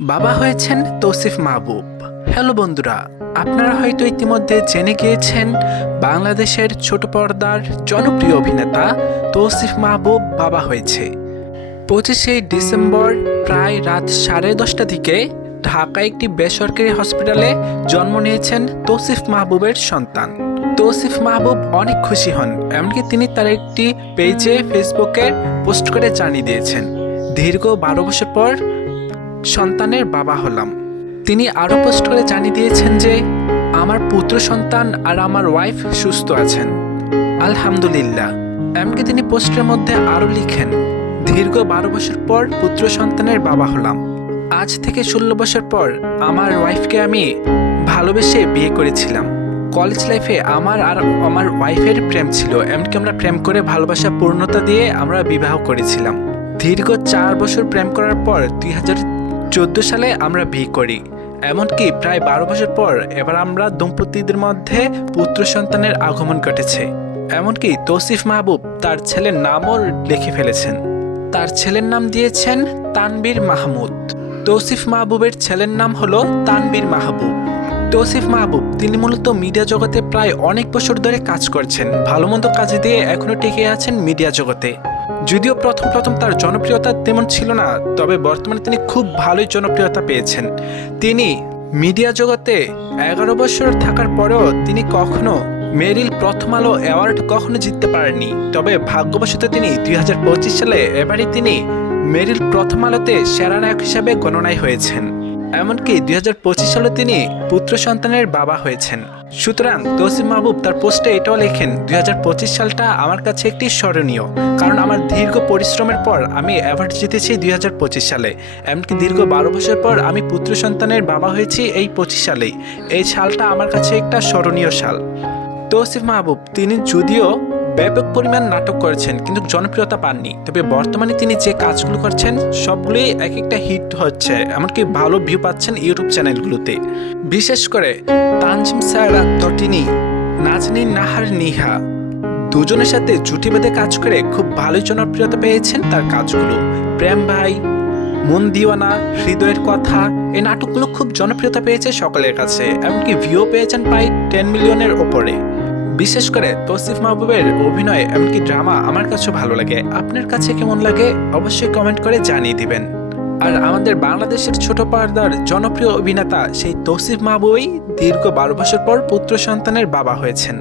বাবা হয়েছেন তৌসিফ মাহবুব। হ্যালো বন্ধুরা, আপনারা হয়তো ইতিমধ্যে জেনে গিয়েছেন বাংলাদেশের ছোট পর্দার জনপ্রিয় অভিনেতা তৌসিফ মাহবুব বাবা হয়েছে। 25শে ডিসেম্বর প্রায় রাত 10:30 দিকে ঢাকা একটি বেসরকারি হসপিটালে জন্ম নিয়েছেন তৌসিফ মাহবুবের সন্তান। তৌসিফ মাহবুব অনেক খুশি হন, এমনকি তিনি তার একটি পেজে ফেসবুকে পোস্ট করে জানিয়ে দিয়েছেন, দীর্ঘ 12 বছর পর সন্তানের বাবা হলাম। তিনি আরও পোস্ট করে জানিয়ে দিয়েছেন যে আমার পুত্র সন্তান আর আমার ওয়াইফ সুস্থ আছেন, আলহামদুলিল্লাহ। এমনকি তিনি পোস্টের মধ্যে আরও লিখেন, দীর্ঘ 12 বছর পর পুত্র সন্তানের বাবা হলাম। আজ থেকে 16 বছর পর আমার ওয়াইফকে আমি ভালোবেসে বিয়ে করেছিলাম। কলেজ লাইফে আমার আর আমার ওয়াইফের প্রেম ছিল, এমনকি আমরা প্রেম করে ভালোবাসা পূর্ণতা দিয়ে আমরা বিবাহ করেছিলাম। দীর্ঘ 4 বছর প্রেম করার পর 2014 সালে আমরা বিয়ে করি। এমনকি প্রায় 12 বছর পর এবার আমরা দম্পতিদের মধ্যে পুত্র সন্তানের আগমন ঘটেছে। এমনকি তৌসিফ মাহবুব তার ছেলের নামও লিখে ফেলেছেন। তার ছেলের নাম দিয়েছেন তানবীর মাহমুদ। তৌসিফ মাহবুবের ছেলের নাম হলো তানবীর মাহবুব। তৌসিফ মাহবুব তিনি মূলত মিডিয়া জগতে প্রায় অনেক বছর ধরে কাজ করছেন, ভালো মন্দ কাজ দিয়ে এখনো টিকে আছেন মিডিয়া জগতে। যদিও প্রথম তার জনপ্রিয়তা তেমন ছিল না, তবে বর্তমানে তিনি খুব ভালোই জনপ্রিয়তা পেয়েছেন। তিনি মিডিয়া জগতে 11 বছর থাকার পরেও তিনি কখনো মেরিল প্রথম আলো অ্যাওয়ার্ড কখনো জিততে পারেননি। তবে ভাগ্যবশত তিনি 2025 সালে এবারই তিনি মেরিল প্রথম আলোতে সেরা নায়ক হিসাবে গণনায় হয়েছেন। এমনকি 2025 সালে তিনি পুত্র সন্তানের বাবা হয়েছেন। সুতরাং তৌসিফ মাহবুব তার পোস্টে এটাও লেখেন, 2025 সালটা আমার কাছে একটি স্মরণীয়, কারণ আমার দীর্ঘ পরিশ্রমের পর আমি অ্যাওয়ার্ড জিতেছি 2025 সালে। এমনকি দীর্ঘ 12 বছর পর আমি পুত্র সন্তানের বাবা হয়েছি এই 25 সালেই। এই সালটা আমার কাছে একটা স্মরণীয় সাল। তৌসিফ মাহবুব তিনি যদিও ব্যাপক পরিমাণ নাটক করেছেন কিন্তু জনপ্রিয়তা পাননি, তবে বর্তমানে তিনি যে কাজগুলো করছেন সবগুলোই এক একটা হিট হচ্ছে, এমনকি ভালো ভিউ পাচ্ছেন ইউটিউব চ্যানেলগুলোতে। বিশেষ করে তানজিম সায়রা তটিনী, নাজনীন নাহার নিহা দুজনের সাথে জুটি বেঁধে কাজ করে খুব ভালোই জনপ্রিয়তা পেয়েছেন তার কাজগুলো। প্রেম ভাই, মন দিওয়ানা, হৃদয়ের কথা, এই নাটকগুলো খুব জনপ্রিয়তা পেয়েছে সকলের কাছে, এমনকি ভিউ পেয়েছেন প্রায় 10 মিলিয়নের ওপরে। বিশেষ করে তৌসিফ মাহবুবের অভিনয় এমনকি ড্রামা আমার কাছেও ভালো লাগে। আপনার কাছে কেমন লাগে অবশ্যই কমেন্ট করে জানিয়ে দিবেন। আর আমাদের বাংলাদেশের ছোট পর্দার জনপ্রিয় অভিনেতা সেই তৌসিফ মাহবুবই দীর্ঘ 12 বছর পর পুত্র সন্তানের বাবা হয়েছেন।